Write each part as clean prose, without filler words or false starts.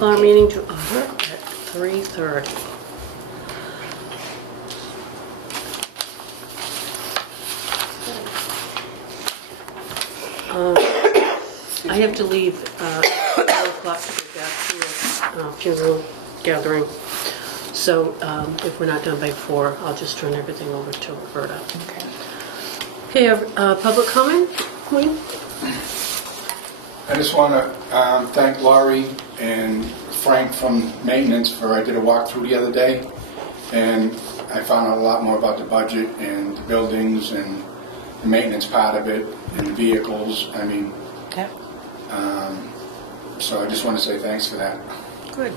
call our meeting to order at 3:30. I have to leave 4 o'clock to get back to a funeral gathering. So if we're not done by 4, I'll just turn everything over to Roberta. Okay. Okay, public comment, Queen? I just want to thank Laurie and Frank from maintenance for, I did a walkthrough the other day, and I found out a lot more about the budget and the buildings and the maintenance part of it and the vehicles. I mean, okay. So I just want to say thanks for that. Good.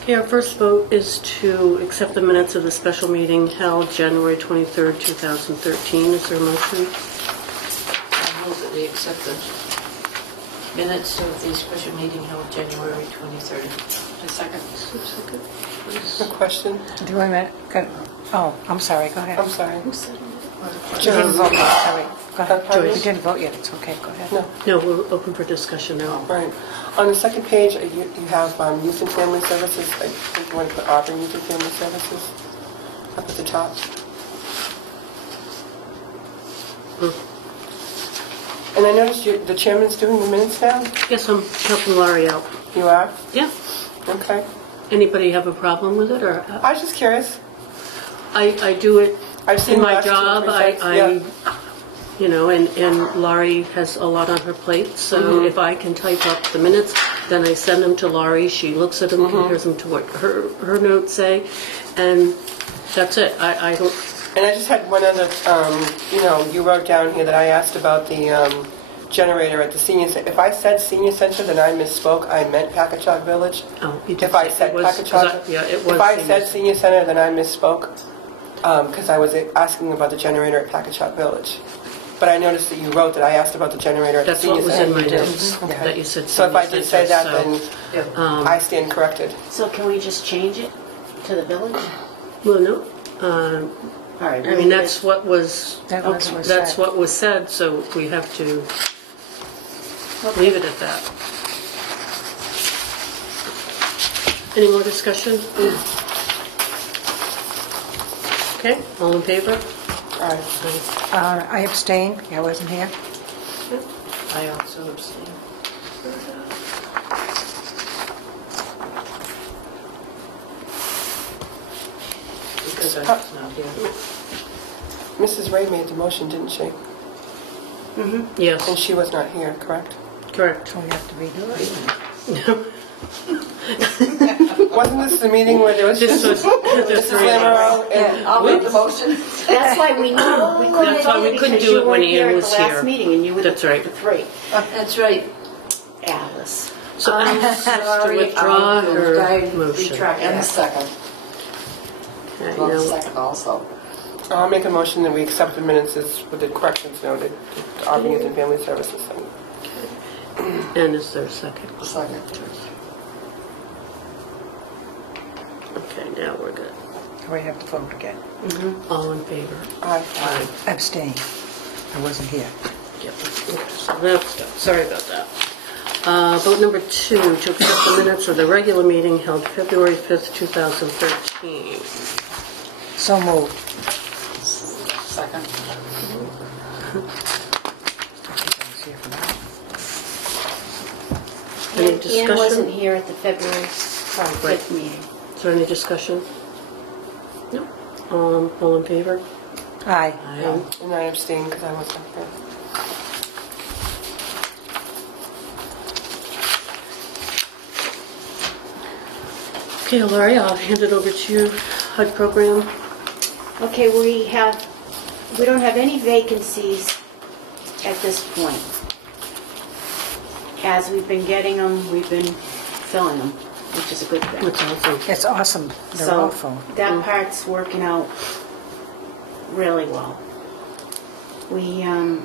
Okay, our first vote is to accept the minutes of the special meeting held January 23rd, 2013. Is there a motion? I move that we accept the minutes of the special meeting held January 23rd. A second. A question? Do I minute? Oh, I'm sorry. Go ahead. I'm sorry. Who said it? You didn't vote yet. Sorry. Go ahead. Pardon? You didn't vote yet. It's okay. Go ahead. No. No, we're open for discussion now. Right. On the second page, you have Youth and Family Services. I think you want to put Auburn Youth and Family Services up at the top. And I noticed the chairman's doing the minutes now? Yes, I'm helping Laurie out. You are? Yeah. Okay. Anybody have a problem with it? Or I was just curious. I do it I've seen in the my last job. 2 or 3 sites, yeah. You know, and Laurie has a lot on her plate, so if I can type up the minutes, then I send them to Laurie. She looks at them, compares them to what her notes say, and that's it. I don't... And I just had one other, you wrote down here that I asked about the generator at the senior center. If I said senior center, then I misspoke. I meant Packagug Village. Oh, you did. If I said Packagug, yeah, it was. If I said senior center, then I misspoke because I was asking about the generator at Packagug Village. But I noticed that you wrote that I asked about the generator at the senior center. That's what was in my notes, Okay. that you said So if I senior did say center, that, then I stand corrected. So can we just change it to the village? Well, no. All right. I mean, that's what was... That's what was said, so we have to leave it at that. Any more discussion? Okay, all in favor? All right. I abstained. I wasn't here. I also abstain. Because I was not here. Mrs. Ray made the motion, didn't she? And Yes, she was not here, correct? correct. So we have to redo it. Wasn't this the meeting where there was This just was... Mrs. Lamoureux and I'll make the motion. That's why we knew we couldn't That's why we vote couldn't because do you it when weren't Ian here at was the here. last meeting and you were That's the right. three. That's right. Alice. So Alice has to withdraw her motion. And the second. Okay, Well, the now, second also. I'll make a motion that we accept the minutes with the corrections noted to Auburn Youth and Family Services. and is there a second? Second. Okay, now we're good. We have to vote again. All in favor? Aye. Abstain. I wasn't here. Yep. Okay, so that's done. Sorry about that. Vote number 2, to accept the minutes of the regular meeting held February 5th, 2013. So moved. Second. Any Ian discussion? wasn't here at the February 5th meeting. Is there any discussion? No. All in favor? Aye. And I abstain because I wasn't here. Okay, Laurie, I'll hand it over to you. HUD program. Okay, we don't have any vacancies at this point. As we've been getting them, we've been filling them, which is a good thing. That's awesome. It's awesome. They're So awful. that part's working out really well. We are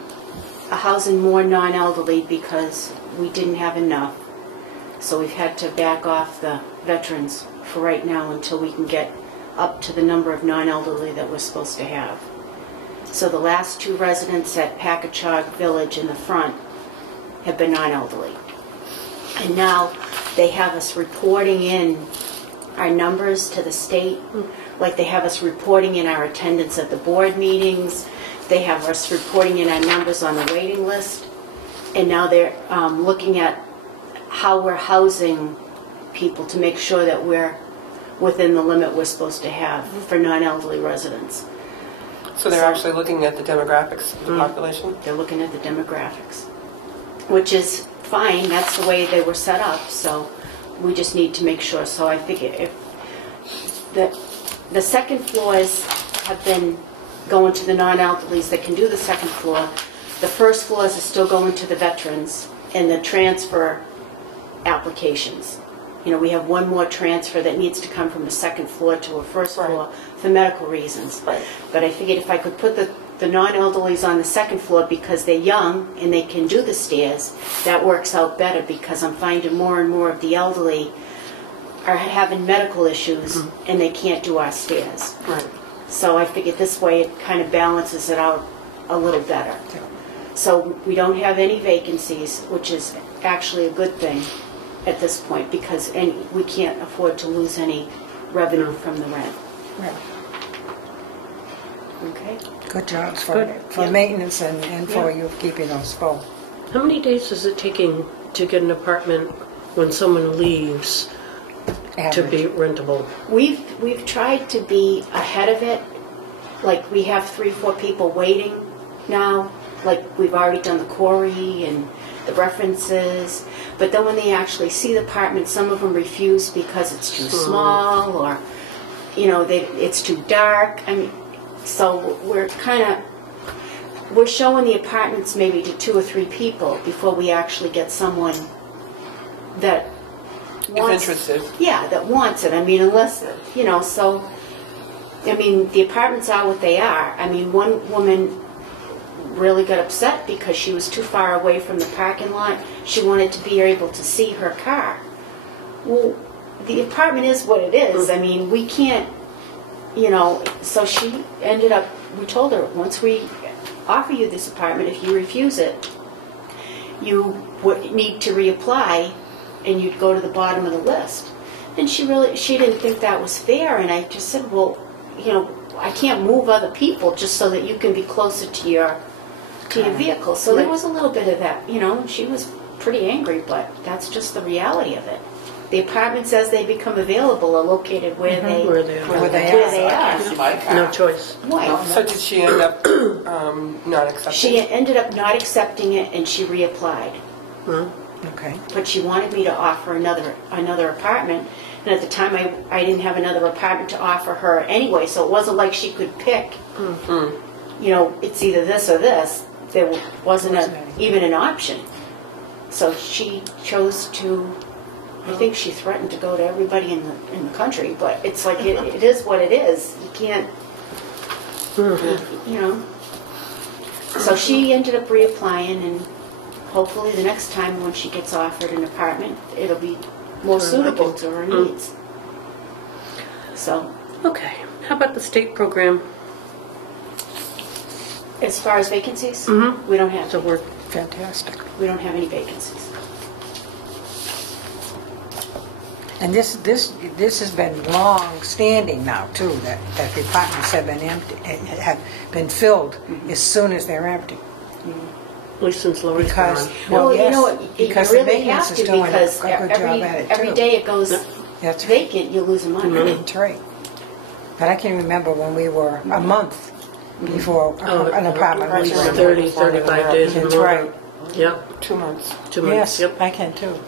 housing more non-elderly because we didn't have enough. So we've had to back off the veterans for right now until we can get up to the number of non-elderly that we're supposed to have. So the last 2 residents at Packagug Village in the front have been non-elderly. And now they have us reporting in our numbers to the state. Like they have us reporting in our attendance at the board meetings. They have us reporting in our numbers on the waiting list. And now they're looking at how we're housing people to make sure that we're within the limit we're supposed to have for non-elderly residents. So they're actually looking at the demographics of the population? They're looking at the demographics, which is fine. That's the way they were set up. So we just need to make sure. So I think if the second floors have been going to the non-elderlies that can do the second floor. The first floors are still going to the veterans and the transfer applications. You know, we have one more transfer that needs to come from the second floor to a first floor for medical reasons. Right. But I figured if I could put the non-elderlies on the second floor because they're young and they can do the stairs, that works out better because I'm finding more and more of the elderly are having medical issues and they can't do our stairs. Right. So I figured this way it kind of balances it out a little better. So we don't have any vacancies, which is actually a good thing at this point because we can't afford to lose any revenue from the rent. Right. Okay? Good job Good. for maintenance and for you keeping us full. How many days is it taking to get an apartment when someone leaves to be rentable? We've tried to be ahead of it. Like we have 3 or 4 people waiting now. Like we've already done the query and the references. But then when they actually see the apartment, some of them refuse because it's too small or, you know, it's too dark. I mean, so we're showing the apartments maybe to 2 or 3 people before we actually get someone that wants, interested. Yeah, that wants it. I mean, unless, you know, so, I mean, the apartments are what they are. I mean, one woman really got upset because she was too far away from the parking lot. She wanted to be able to see her car. Well, the apartment is what it is. I mean, we can't, you know, so she ended up, we told her, once we offer you this apartment, if you refuse it, you would need to reapply and you'd go to the bottom of the list. And she didn't think that was fair. And I just said, well, you know, I can't move other people just so that you can be closer to your vehicle. So there was a little bit of that, you know, she was pretty angry, but that's just the reality of it. The apartments as they become available are located where they are. No choice. Right. So did she end up not accepting? She ended up not accepting it and she reapplied. Okay. But she wanted me to offer another apartment. And at the time I didn't have another apartment to offer her anyway, so it wasn't like she could pick, you know, it's either this or this. There wasn't even an option. So she chose to, I think she threatened to go to everybody in the country, but it's like it is what it is. You can't, you know. So she ended up reapplying, and hopefully the next time when she gets offered an apartment, it'll be more suitable to her needs. So. Okay. How about the state program? As far as vacancies, we don't have. So we're Fantastic. We don't have any vacancies. And this has been long standing now too, that the apartments have been empty, have been filled as soon as they're empty. at least since Lori's Because, gone. well, you know what, yes, you because the really maintenance have is to doing a because good job at it every too. day it goes That's right. vacant, you're losing money. That's right. But I can remember when we were a month before an apartment was Right. rented. 30, 35 days. That's right. Yep, 2 months. 2 months. Yes, Yep. I can too.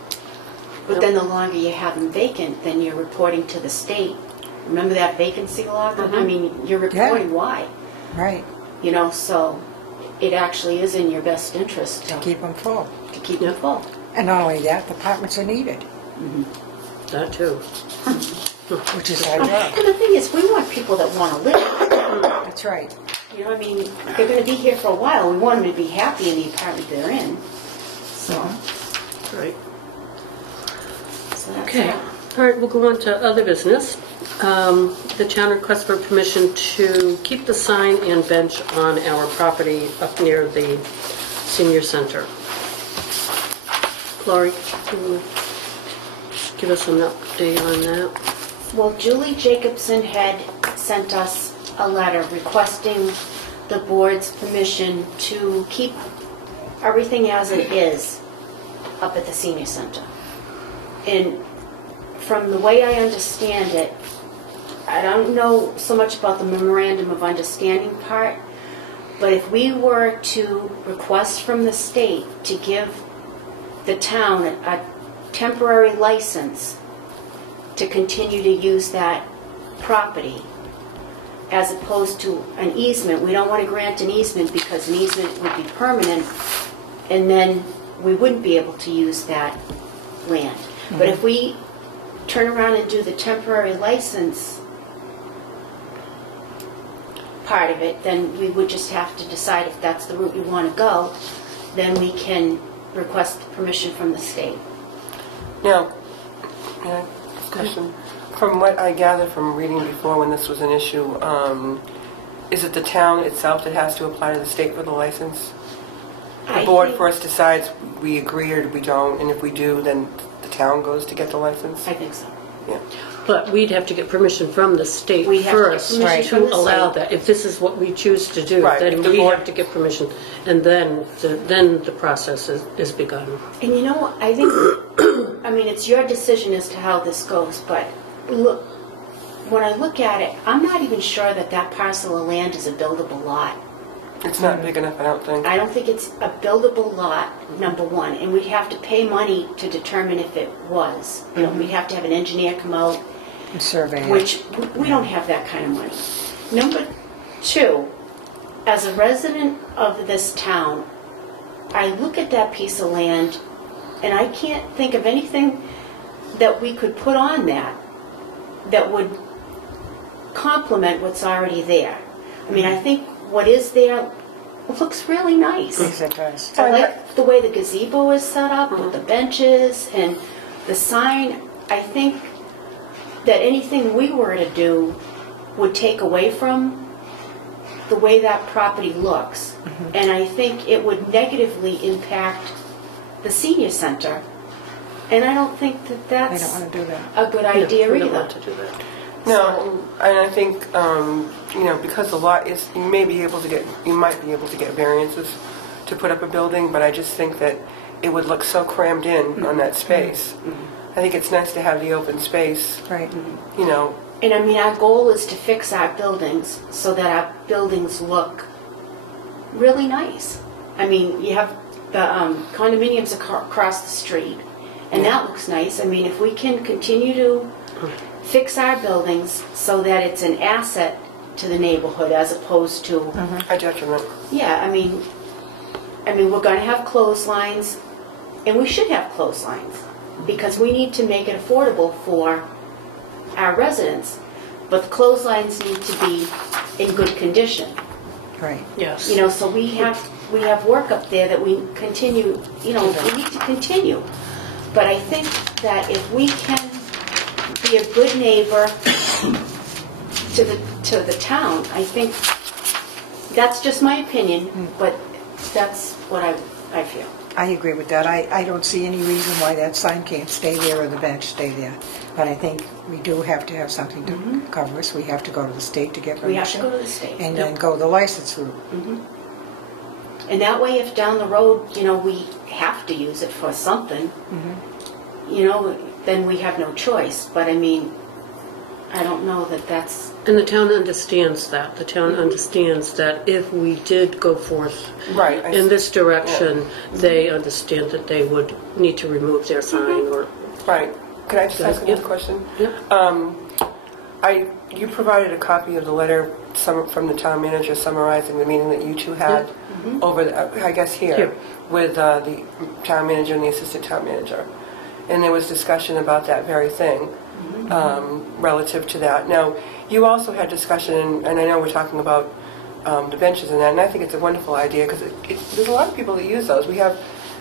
But then the longer you have them vacant, then you're reporting to the state. Remember that vacancy log? I mean, you're reporting why. Right. You know, so it actually is in your best interest to Keep them full. keep them full. And not only that, the apartments are needed, That too. which is our job. And the thing is, we want people that want to live. That's right. You know, I mean, they're going to be here for a while. We want them to be happy in the apartment they're in. So, Right. so that's Okay. that. All right, we'll go on to other business. The town requests for permission to keep the sign and bench on our property up near the senior center. Lori, can you give us an update on that? Well, Julie Jacobson had sent us a letter requesting the board's permission to keep everything as it is up at the senior center. And from the way I understand it, I don't know so much about the memorandum of understanding part, but if we were to request from the state to give the town a temporary license to continue to use that property, as opposed to an easement, we don't want to grant an easement because an easement would be permanent, and then we wouldn't be able to use that land. But if we turn around and do the temporary license part of it, then we would just have to decide if that's the route we want to go. Then we can request permission from the state. Now, question. From what I gathered from reading before when this was an issue, is it the town itself that has to apply to the state for the license? The board first decides we agree or we don't, and if we do, then the town goes to get the license? I think so. Yeah. But we'd have to get permission from the state We have to get first permission from to the allow state. that. If this is what we choose to do, Right, then if the we board- have to get permission, and then the process is begun. And you know, I think, I mean, it's your decision as to how this goes, but look, when I look at it, I'm not even sure that that parcel of land is a buildable lot. It's not big enough, I don't think. I don't think it's a buildable lot, number one, and we'd have to pay money to determine if it was. You know, we'd have to have an engineer come out, And survey it. which we don't have that kind of money. Number two, as a resident of this town, I look at that piece of land and I can't think of anything that we could put on that would complement what's already there. I mean, I think what is there looks really nice. Yes, it does. I like the way the gazebo is set up with the benches and the sign. I think that anything we were to do would take away from the way that property looks. And I think it would negatively impact the senior center. And I don't think that They that's don't want to do that. a good idea We don't either. want to do that. No, and I think, because the lot is, you might be able to get variances to put up a building, but I just think that it would look so crammed in on that space. I think it's nice to have the open space, Right. And I mean, our goal is to fix our buildings so that our buildings look really nice. I mean, you have the condominiums across the street, and that looks nice. I mean, if we can continue to fix our buildings so that it's an asset to the neighborhood as opposed to, a detriment. yeah, I mean, we're going to have clotheslines, and we should have clotheslines because we need to make it affordable for our residents. But the clotheslines need to be in good condition. Right. Yes. You know, so we have work up there that we continue, we need to continue. But I think that if we can be a good neighbor to the town, I think that's just my opinion, but that's what I feel. I agree with that. I don't see any reason why that sign can't stay there or the bench stay there. But I think we do have to have something to cover us. We have to go to the state to get permission. We have to go to the state. And then go the license route. And that way, if down the road, we have to use it for something, then we have no choice. But I mean, I don't know that that's... And the town understands that. The town understands that if we did go forth Right. in this direction, they understand that they would need to remove their sign or... Right. Could I just ask another Yep. question? Yep. You provided a copy of the letter from the town manager summarizing the meeting that you two had over, I guess here, with the town manager and the assistant town manager. And there was discussion about that very thing relative to that. Now, you also had discussion, and I know we're talking about the benches and that, and I think it's a wonderful idea because there's a lot of people that use those. We have,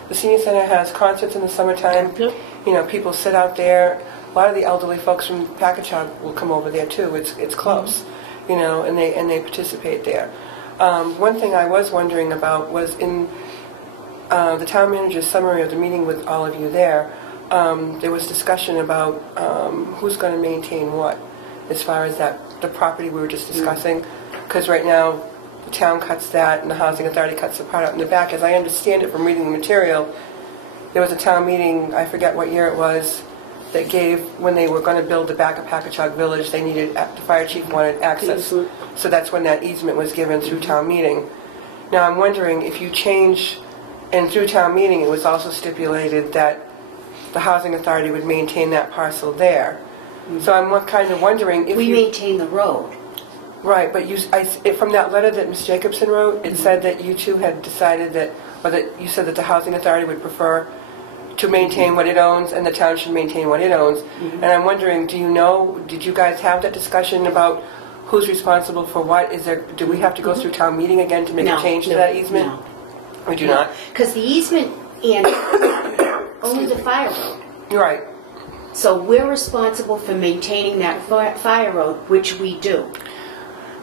the senior center has concerts in the summertime. Yep. People sit out there. A lot of the elderly folks from Package Shop will come over there too. It's close, and they participate there. One thing I was wondering about was the town manager's summary of the meeting with all of you there, there was discussion about who's going to maintain what as far as the property we were just discussing. Because right now, the town cuts that and the housing authority cuts the part out in the back. As I understand it from reading the material, there was a town meeting, I forget what year it was, that gave, when they were going to build the back of Packagug Village, they needed, the fire chief wanted access. So that's when that easement was given through town meeting. Now I'm wondering if you change, and through town meeting it was also stipulated that the housing authority would maintain that parcel there. So I'm kind of wondering if We maintain the road. Right, but from that letter that Ms. Jacobson wrote, it said that you two had decided that, or that you said that the housing authority would prefer to maintain what it owns and the town should maintain what it owns. And I'm wondering, do you know, did you guys have that discussion about who's responsible for what? Do we have to go through town meeting again to make a change to that easement? No. We do not? Because the easement and only the fire road. You're right. So we're responsible for maintaining that fire road, which we do.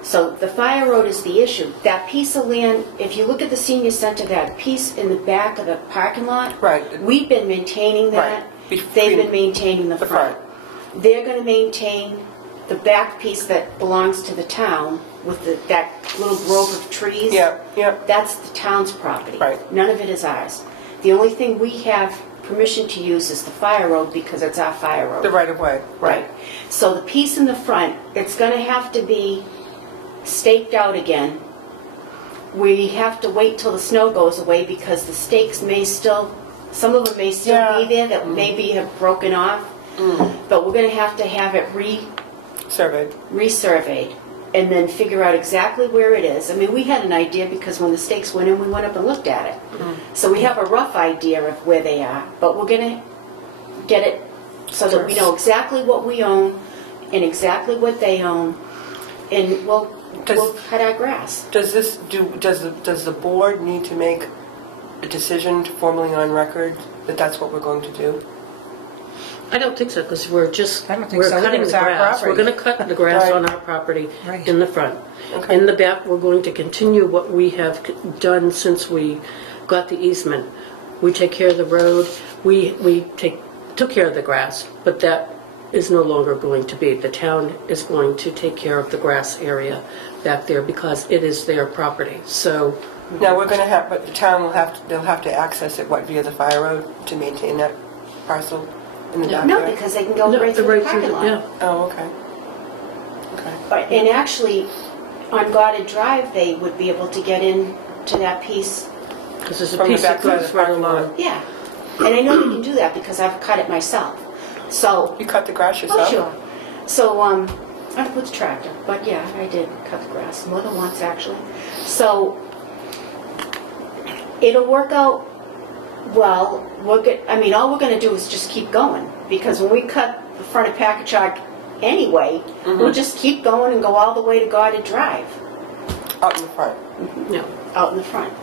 So the fire road is the issue. That piece of land, if you look at the senior center, that piece in the back of the parking lot, Right. We've been maintaining that. Right. They've been maintaining the The front. front. They're going to maintain the back piece that belongs to the town with that little grove of trees. Yeah, yeah. That's the town's property. Right. None of it is ours. The only thing we have permission to use is the fire road because it's our fire road. The right of way. Right. So the piece in the front, it's going to have to be staked out again. We have to wait till the snow goes away because the stakes may still, some of them may still be there that maybe have broken off. But we're going to have it resurveyed and then figure out exactly where it is. I mean, we had an idea because when the stakes went in, we went up and looked at it. So we have a rough idea of where they are, but we're going to get it so that we know exactly what we own and exactly what they own, and we'll cut our grass. Does the board need to make a decision formally on record that that's what we're going to do? I don't think so, because we're I don't think so. cutting the It's our grass. property. We're going to cut the grass Right. on our property Right. in the front. Okay. In the back, we're going to continue what we have done since we got the easement. We take care of the road. We took care of the grass, but that is no longer going to be. The town is going to take care of the grass area back there because it is their property. So Now we're going to have, but the town they'll have to access it, via the fire road to maintain that parcel in the back No, there? because they can go no, right through the parking the- lot. yeah. Oh, okay. Okay. And actually, on Goddard Drive, they would be able to get in to that piece. Because there's a From the piece that backside of goes the right parking lot. along. Yeah. And I know they can do that because I've cut it myself. So, You cut the grass yourself? oh, sure. So, I with the tractor, but yeah, I did cut the grass more than once actually. So, it'll work out well. All we're going to do is just keep going because when we cut the front of Packagug anyway, we'll just keep going and go all the way to Goddard Drive. Out in the front. Yeah. Out in the front.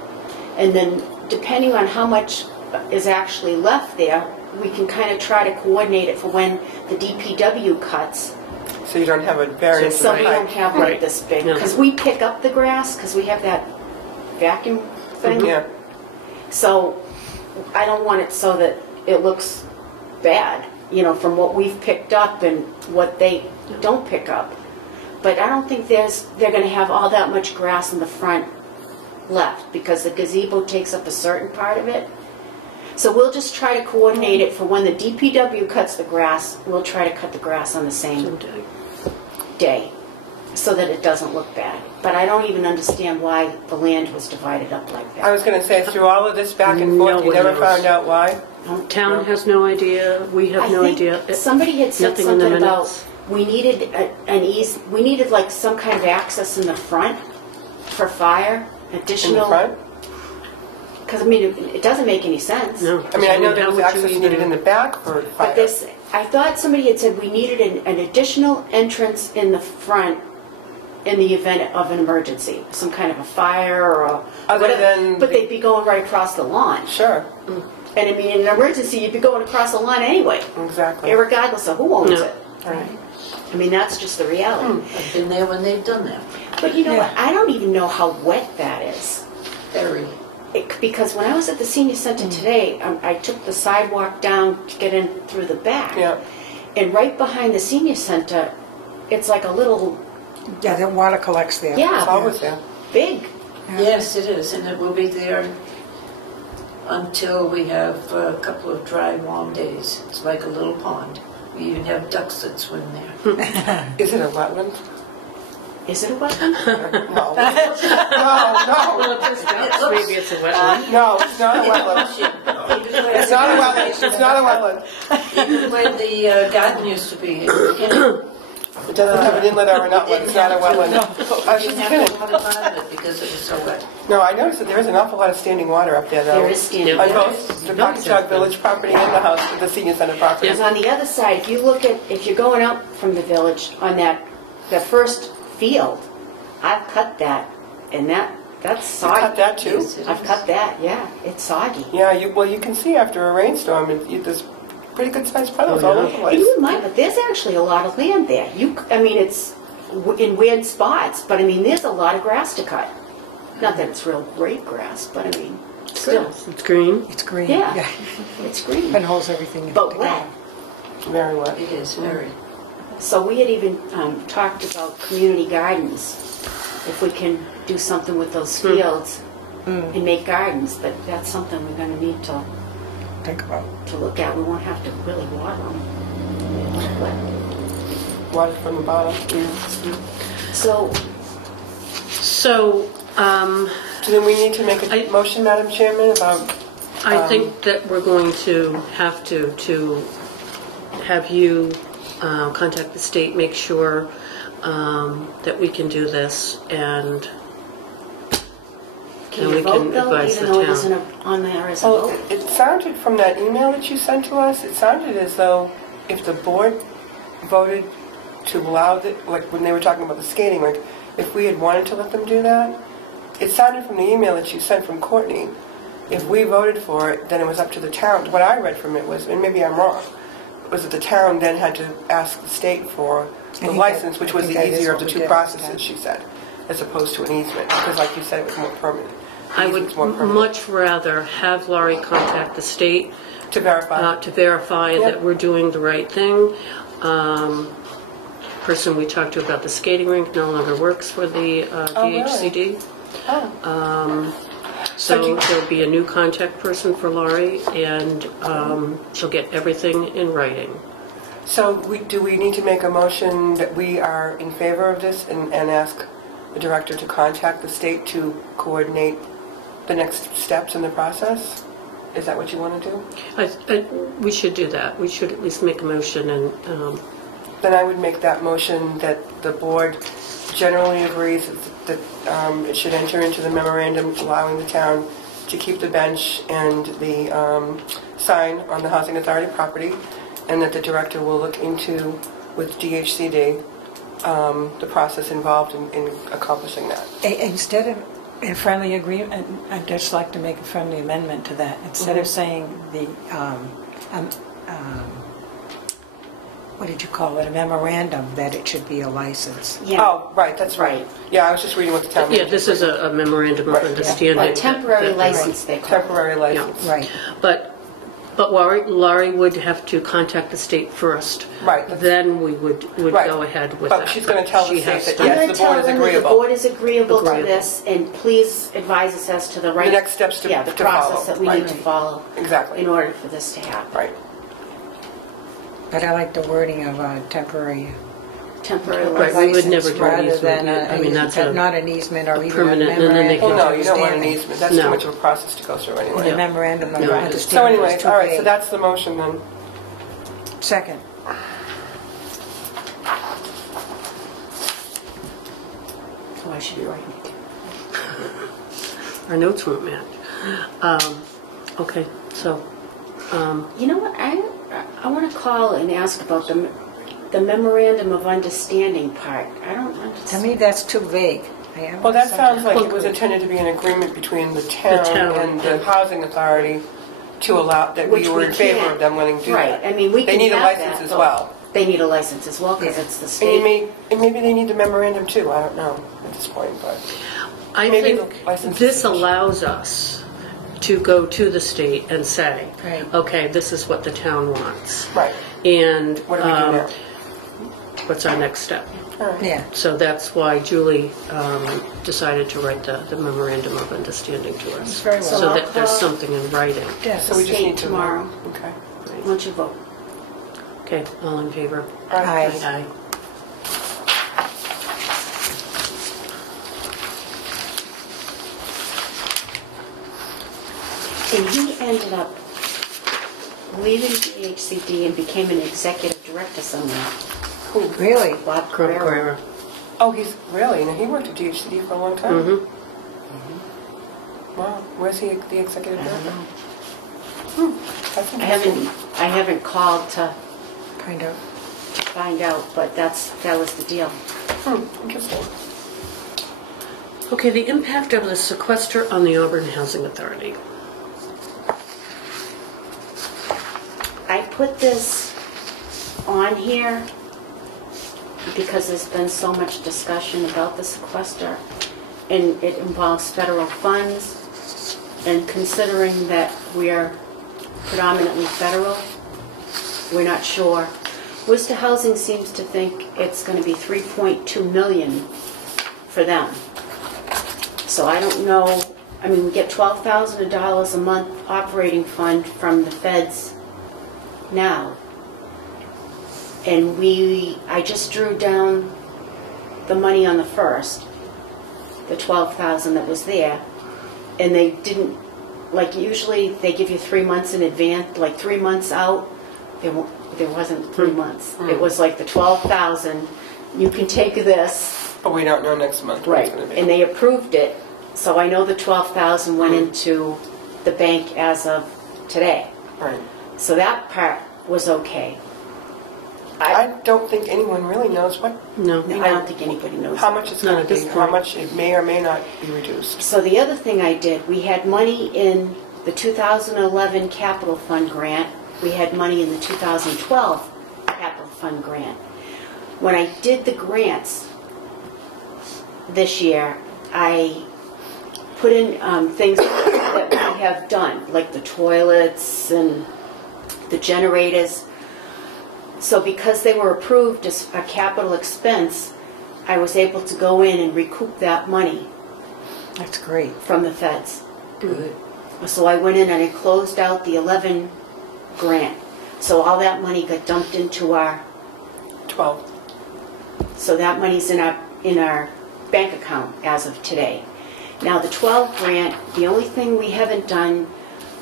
And then depending on how much is actually left there, we can kind of try to coordinate it for when the DPW cuts. So you don't have a variance So of we the don't height. have like this big. No. Because we pick up the grass, because we have that vacuum thing. Yeah. So I don't want it so that it looks bad, from what we've picked up and what they don't pick up. But I don't think they're going to have all that much grass in the front left because the gazebo takes up a certain part of it. So we'll just try to coordinate it for when the DPW cuts the grass, we'll try to cut the grass on the same day so that it doesn't look bad. But I don't even understand why the land was divided up like that. I was going to say, through all of this back and forth, No you one never knows. found out why? Town has no idea. We have no think idea. somebody had said Nothing in the something about minutes. we needed like some kind of access in the front for fire, In the additional. front? Because it doesn't make any sense. No. But I mean, I know there How was would you access even- needed in the back for fire. I thought somebody had said we needed an additional entrance in the front in the event of an emergency, some kind of a fire or a Other whatever, than but the- they'd be going right across the lawn. Sure, And I mean, in an emergency, you'd be going across the lawn anyway, exactly. irregardless of who owns No. it. Right. I mean, that's just the reality. I've been there when they've done that. But you know Yeah. what? I don't even know how wet that is. Very. because when I was at the senior center today, I took the sidewalk down to get in through the back. Yeah. And right behind the senior center, it's like a little, Yeah, the water collects there. It's yeah, always there. big. Yes, it is, and it will be there until we have a couple of dry, warm days. It's like a little pond. We even have ducks that swim there. Is it a wetland? Is it a wetland? No. No, Well, if there's ducks, maybe it's a wetland. no, it's not a wetland. It's not a wetland. It's not a wetland. Even where the garden used to be, in the beginning, It doesn't have an inlet or an outlet. It's not a wetland. I was we just didn't have kidding. to water out of it because it was so wet. No, I noticed that there is an awful lot of standing water up there, though. There is standing On water. both the Pontotoc Village property and the house, the senior center property. Because on the other side, if you look at, if you're going out from the village on the first field, I've cut that, and that's You soggy. cut that too? Yes, it I've is. cut that, yeah, it's soggy. Yeah, you can see after a rainstorm, there's pretty good sized puddles all over the And place. you might, but there's actually a lot of land there. I mean, it's in weird spots, but I mean, there's a lot of grass to cut. Not that it's real great grass, but I mean, still, It's green. It's green. yeah, it's green, And holds everything in but together. wet. Very wet. It is very. So we had even talked about community gardens, if we can do something with those fields and make gardens, but that's something we're gonna need to Think about. look at. We won't have to really water them. Water from the bottom. So, So, So then we need to make a I- motion, Madam Chairman, about, I think that we're going to have to have you contact the state, make sure that we can do this, and can we you can vote though, advise even the though it town. isn't on there as a well, vote? it sounded from that email that you sent to us, it sounded as though if the board voted to allow the, like when they were talking about the skating rink, if we had wanted to let them do that, it sounded from the email that you sent from Courtney, if we voted for it, then it was up to the town. What I read from it was, and maybe I'm wrong, was that the town then had to ask the state for the think license, that- which I was think the that is easier of what the we two did, processes, yeah. she said, as opposed to an easement, because like you said, it was more permanent. I would Easement's more permanent. much rather have Laurie contact the state To verify. to verify Yep. that we're doing the right thing. Person we talked to about the skating rink no longer works for the Oh, really? DHCD. Oh. So do you- there'll be a new contact person for Laurie, and she'll get everything in writing. So do we need to make a motion that we are in favor of this and ask the director to contact the state to coordinate the next steps in the process? Is that what you want to do? We should do that. We should at least make a motion, and Then I would make that motion that the board generally agrees that it should enter into the memorandum allowing the town to keep the bench and the sign on the Housing Authority property, and that the director will look into, with DHCD, the process involved in accomplishing that. Instead of a friendly agreement, I'd just like to make a friendly amendment to that. Instead of saying the, what did you call it, a memorandum, that it should be a license. Yeah, Oh, right, that's right. Yeah, I was just reading what the town yeah, manager this is agreed. a memorandum of Right. understanding. a temporary that- license they call it. Temporary license. Right. But Laurie would have to contact the state first. Right. Then we would Right. go ahead with that. But she's going to tell the She state has that, to- yes, I'm the going to tell board is them that the agreeable. board is agreeable to Agreeable. this, and please advise us as to the right... The next steps to Yeah, the to follow. process that we Right. need to follow Exactly. in order for this to happen. Right. But I like the wording of temporary Temporary Right, license. we would never license do an rather easement. than I mean, that's not an easement or even a permanent, and then they memorandum. Well, can- no, of you don't want an understanding. easement. That's No. too much of a process to go through anyway. The memorandum of No. understanding. So anyway, is too all right, so vague. that's the motion then. Second. Oh, I should be writing it. Our notes weren't matched. Okay, so, You know what, I want to call and ask about the memorandum of understanding part. I don't To understand. me, that's too vague. I Well, that sounds like it Okay. was intended to be an agreement between the town town and the housing authority to allow, that we Which were we in favor can't. of them letting do Right, that. I mean, we They can need a have license that, as but well. They need a license as well, because Yeah. it's the And state. maybe they need the memorandum too, I don't know at this point, but I Maybe think the license is this sufficient. allows us to go to the state and say, Right. okay, this is what the town wants. Right. And What do we do now? what's our next step? Yeah. So that's why Julie decided to write the memorandum of understanding to us. very well. So I'll that there's call- something in writing. Yeah. So we just State need to tomorrow. Okay. Once you vote. Okay, all in favor? Aye. Aye. And he ended up leaving the HCD and became an executive director somewhere. Really? Bob Carrera. Carrera. Oh, he's really? Now he worked at DHCD for a long time. Mhm. Wow. Where's he the executive I don't director? know. That's I interesting. haven't called to Kind of. find out, but that was the deal. Interesting. Okay, the impact of the sequester on the Auburn Housing Authority. I put this on here because there's been so much discussion about the sequester, and it involves federal funds, and considering that we're predominantly federal, we're not sure. Worcester Housing seems to think it's going to be 3.2 million for them. So I don't know, I mean, we get $12,000 a month operating fund from the feds now. And I just drew down the money on the first, the 12,000 that was there, and they didn't, like usually they give you 3 months in advance, like 3 months out, there wasn't 3 months. It was like the 12,000, you can take this. But we don't know next month what it's Right, going to be. and they approved it, so I know the 12,000 went into the bank as of today. Right. So that part was okay. I don't think anyone really knows what, No. I don't think anybody knows. how much it's Not going at to this be, how point. much it may or may not be reduced. So the other thing I did, we had money in the 2011 capital fund grant. We had money in the 2012 capital fund grant. When I did the grants this year, I put in things that we have done, like the toilets and the generators. So because they were approved as a capital expense, I was able to go in and recoup that money That's great. from the feds. Good. So I went in and I closed out the 11 grant. So all that money got dumped into our, 12. so that money's in our bank account as of today. Now the 12 grant, the only thing we haven't done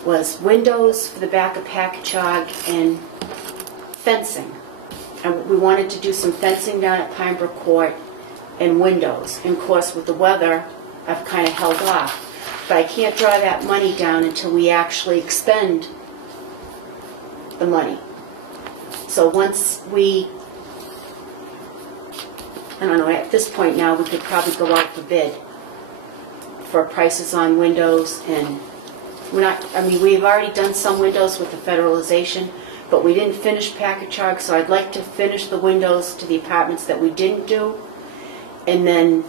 was windows for the back of Packagug and fencing. And we wanted to do some fencing down at Pine Brook Court and windows. And of course with the weather, I've kind of held off. But I can't draw that money down until we actually expend the money. So once we, I don't know, at this point now, we could probably go out for bid for prices on windows, and we're not, I mean, we've already done some windows with the federalization, but we didn't finish Packagug, so I'd like to finish the windows to the apartments that we didn't do, and then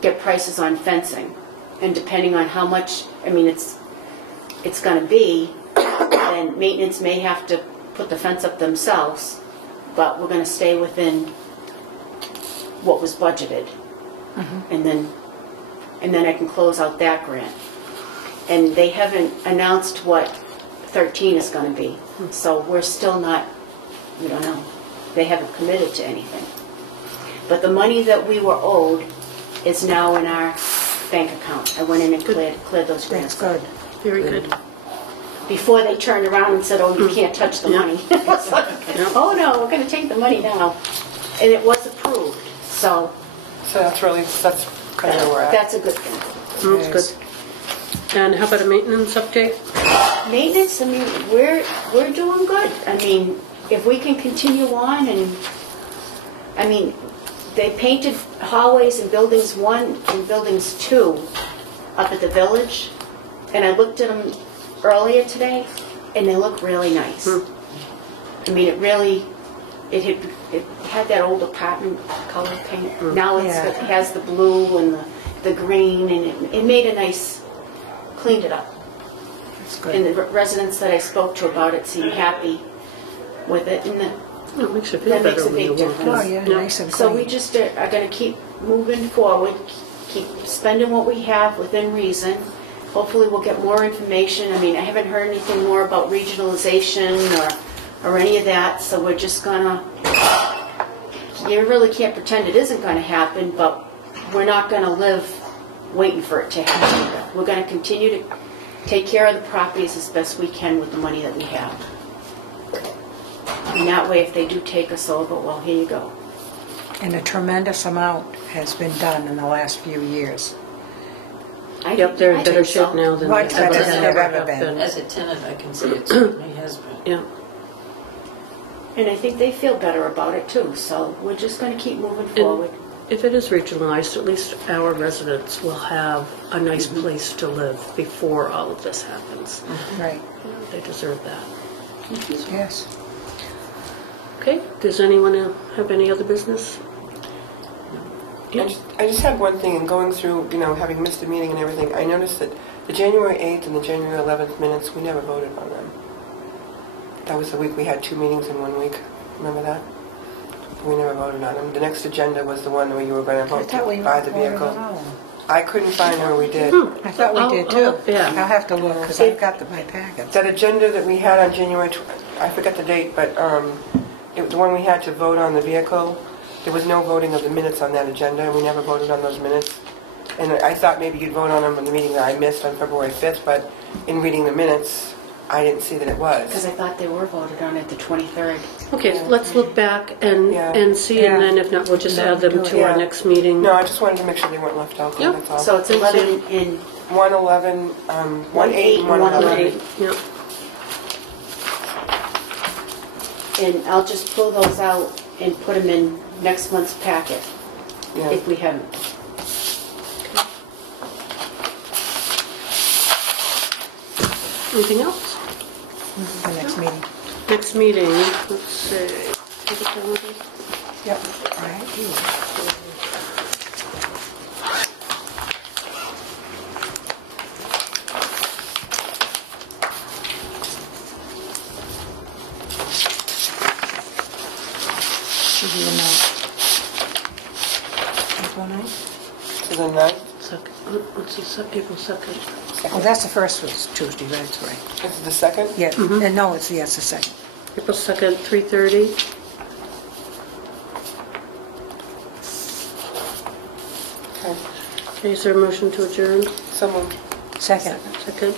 get prices on fencing. And depending on how much, I mean, it's going to be, then maintenance may have to put the fence up themselves, but we're going to stay within what was budgeted. And then I can close out that grant. And they haven't announced what 13 is going to be. So we're still not, we don't know. They haven't committed to anything. But the money that we were owed is now in our bank account. I went in and cleared those grants. That's good. Very good. Before they turned around and said, oh, you can't touch the money. It's like, oh no, we're going to take the money now. And it was approved. So So that's kind of where we're at. that's a good thing. That's good. And how about a maintenance update? Maintenance, I mean, we're doing good. I mean, if we can continue on, and I mean, they painted hallways in buildings 1 and buildings 2 up at the village, and I looked at them earlier today, and they look really nice. I mean, it had that old apartment color paint. Now it has the blue and the green, and it made a nice, cleaned it up. That's good. And the residents that I spoke to about it seem happy with it, and It makes you feel That makes better a when you big walk in. difference. Oh, yeah, Yeah. nice and so we clean. just are gonna keep moving forward, keep spending what we have within reason. Hopefully we'll get more information. I mean, I haven't heard anything more about regionalization or any of that, so we're just gonna, you really can't pretend it isn't gonna happen, but we're not gonna live waiting for it to happen. We're gonna continue to take care of the properties as best we can with the money that we have. And that way, if they do take us over, well, here you go. And a tremendous amount has been done in the last few years. Yep, they're in I better think so. shape now than Much they better than ever they've ever have been. been. As a tenant, I can see it certainly has been. Yeah. And I think they feel better about it too, so we're just gonna keep moving forward. If it is regionalized, at least our residents will have a nice place to live before all of this happens. Right, They deserve that. yes. Okay, does anyone have any other business? I just had one thing, in going through, having missed a meeting and everything, I noticed that the January 8th and the January 11th minutes, we never voted on them. That was the week we had 2 meetings in 1 week. Remember that? We never voted on them. The next agenda was the one where you were going to I vote thought we to buy the voted vehicle. on all of them. I couldn't find where we did. I thought we did too. yeah. I'll have to look, because I've got my packets. That agenda that we had on January, I forgot the date, but the one we had to vote on the vehicle, there was no voting of the minutes on that agenda, and we never voted on those minutes. And I thought maybe you'd vote on them in the meeting that I missed on February 5th, but in reading the minutes, I didn't see that it Because was. I thought they were voted on at the 23rd. Okay, let's look back and see, and Yeah. then if not, we'll just add them to Yeah. our next meeting. No, I just wanted to make sure they weren't left out there, Yep. that's all. So it's 11 and 111, 1-8 and 111. Yeah. And I'll just pull those out and put them in next month's packet, Yeah. if we haven't. Anything else? The next meeting. Next meeting, let's see. Have a calendar? Yep, right here. Should be the 9th. April 9th? To the 9th, Second, what's the April 2nd? Oh, that's the first was Tuesday, that's right. this is the 2nd? Yeah, no, it's the second. April 2nd, 3:30. Okay. Okay, is there a motion to adjourn? Someone, Second. Second.